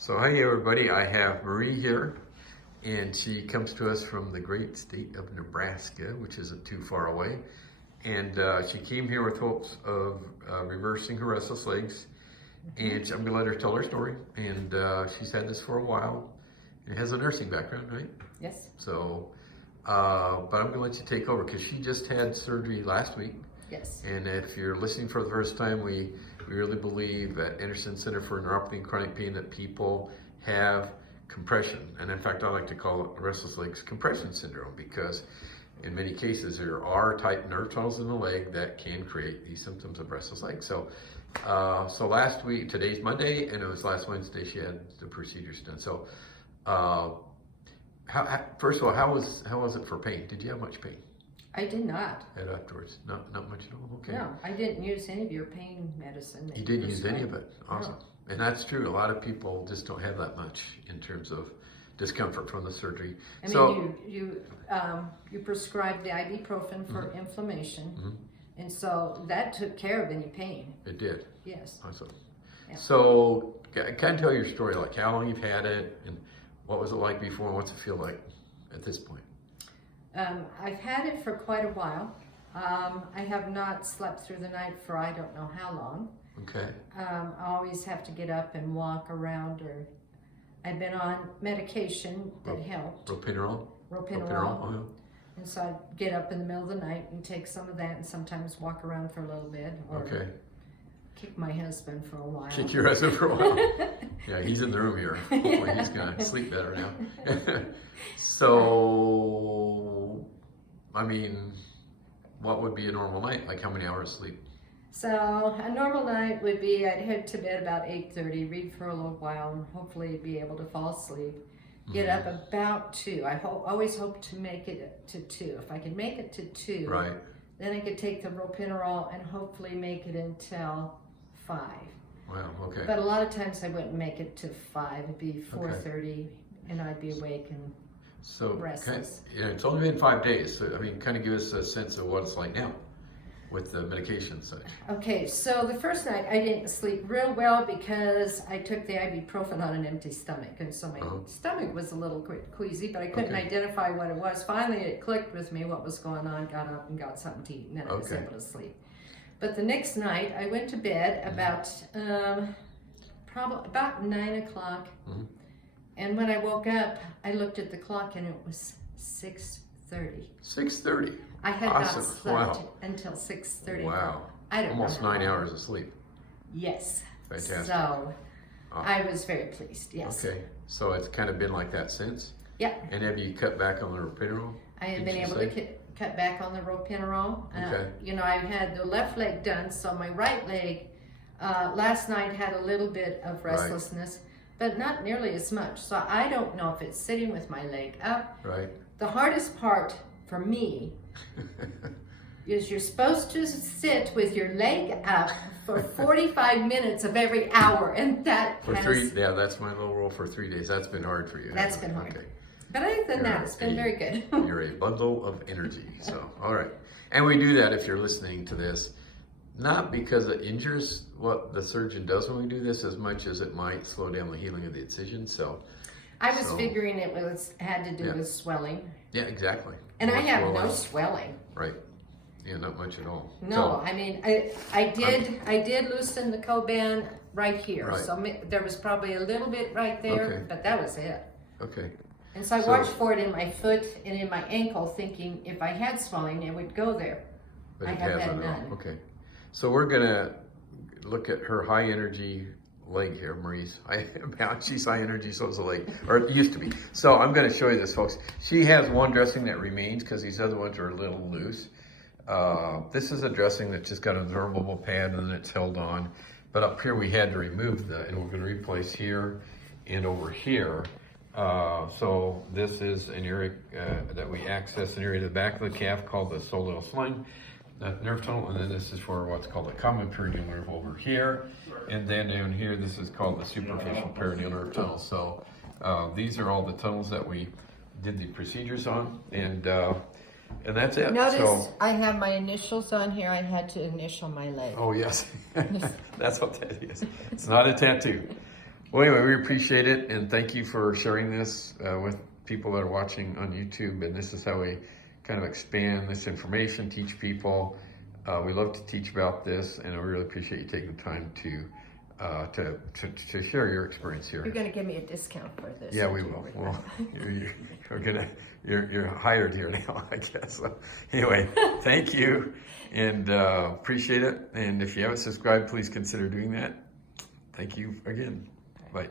So hey everybody, I have Marie here, and she comes to us from the great state of Nebraska, which isn't too far away. And she came here with hopes of reversing her restless legs. And I'm gonna let her tell her story. And she's had this for a while, and has a nursing background, right? Yes. So, but I'm gonna let you take over because she just had surgery last week. Yes. And if you're listening for the first time, we really believe at Anderson Center for Neuropathy and Chronic Pain that people have compression. And in fact, I like to call it restless legs compression syndrome because in many cases there are tight nerve tunnels in the leg that can create these symptoms of restless legs. So, last week, today's Monday, and it was last Wednesday she had the procedures done. So, first of all, how was it for pain? Did you have much pain? I did not. And afterwards, not much at all. Okay. No, I didn't use any of your pain medicine. You didn't use any of it. Awesome. No. And that's true. A lot of people just don't have that much in terms of discomfort from the surgery. I mean, you prescribed the ibuprofen for inflammation, and so that took care of any pain. It did. Yes. Awesome. Yeah. So, kind of tell your story, like how long you've had it, and what was it like before, and what's it feel like at this point? I've had it for quite a while. I have not slept through the night for I don't know how long. Okay. I always have to get up and walk around, or I've been on medication that helped. Ropinirole? Ropinirole. Oh, yeah. And so I'd get up in the middle of the night and take some of that and sometimes walk around for a little bit. Or Okay. kick my husband for a while. Kick your husband for a while. Yeah, he's in the room here. Hopefully he's gonna sleep better now. So, I mean, what would be a normal night? Like how many hours sleep? So a normal night would be I'd head to bed about 8:30, read for a little while, and hopefully be able to fall asleep. Get up about 2. I always hope to make it to 2. If I can make it to 2, right, then I could take the Ropinirole and hopefully make it until 5. Wow, okay. But a lot of times I wouldn't make it to 5. It'd be 4:30, and I'd be awake and restless. It's only been 5 days, so I mean, kind of give us a sense of what it's like now with the medication and such. Okay, so the first night I didn't sleep real well because I took the ibuprofen on an empty stomach, and so my stomach was a little queasy, but I couldn't identify what it was. Finally, it clicked with me what was going on, got up and got something to eat, and then I was able to sleep. But the next night, I went to bed about about 9 o'clock, and when I woke up, I looked at the clock, and it was 6:30. 6:30. I had not slept until 6:30. Wow. I don't Almost know 9 hours of sleep. Yes. Fantastic. So I was very pleased. Yes. Okay. So it's kind of been like that since. Yeah. And have you cut back on the Ropinirole? I have been able to cut back on the Ropinirole. Okay. You know, I had the left leg done, so my right leg last night had a little bit of restlessness, but not nearly as much. So I don't know if it's sitting with my leg up. Right. The hardest part for me is you're supposed to sit with your leg up for 45 minutes of every hour, and that for 3. Yeah, that's my little rule for 3 days. That's been hard for you. That's been hard. Okay. But other than that, it's been very good. You're a bundle of energy. So, all right. And we do that if you're listening to this, not because it injures what the surgeon does when we do this as much as it might slow down the healing of the incision. So, I was figuring it had to do with swelling. Yeah, exactly. And I have no swelling. Right. Yeah, not much at all. No, I mean, I did loosen the co-band right here. Right. So there was probably a little bit right there, but that was it. Okay. And so I watched for it in my foot and in my ankle, thinking if I had swelling, it would go there. But I have had none. Okay. So we're gonna look at her high energy leg here, Marie's. She's high energy, so is the leg, or it used to be. So I'm going to show you this, folks. She has one dressing that remains because these other ones are a little loose. This is a dressing that just got an absorbable pad and then it's held on. But up here we had to remove and we're going to replace here and over here. So this is an area that we access, an area to the back of the calf called the soleal sling. That nerve tunnel, and then this is for what's called the common perineal nerve over here, and then down here this is called the superficial perineal nerve tunnel. So these are all the tunnels that we did the procedures on, and that's it. Notice I have my initials on here. I had to initial my leg. Oh yes, that's what that is. It's not a tattoo. Well, anyway, we appreciate it, and thank you for sharing this with people that are watching on YouTube. And this is how we kind of expand this information, teach people. We love to teach about this, and I really appreciate you taking the time to share your experience here. You're going to give me a discount for this. Yeah, we will. Well, you're hired here now, I guess. So, anyway, thank you, and appreciate it. And if you haven't subscribed, please consider doing that. Thank you again. Bye.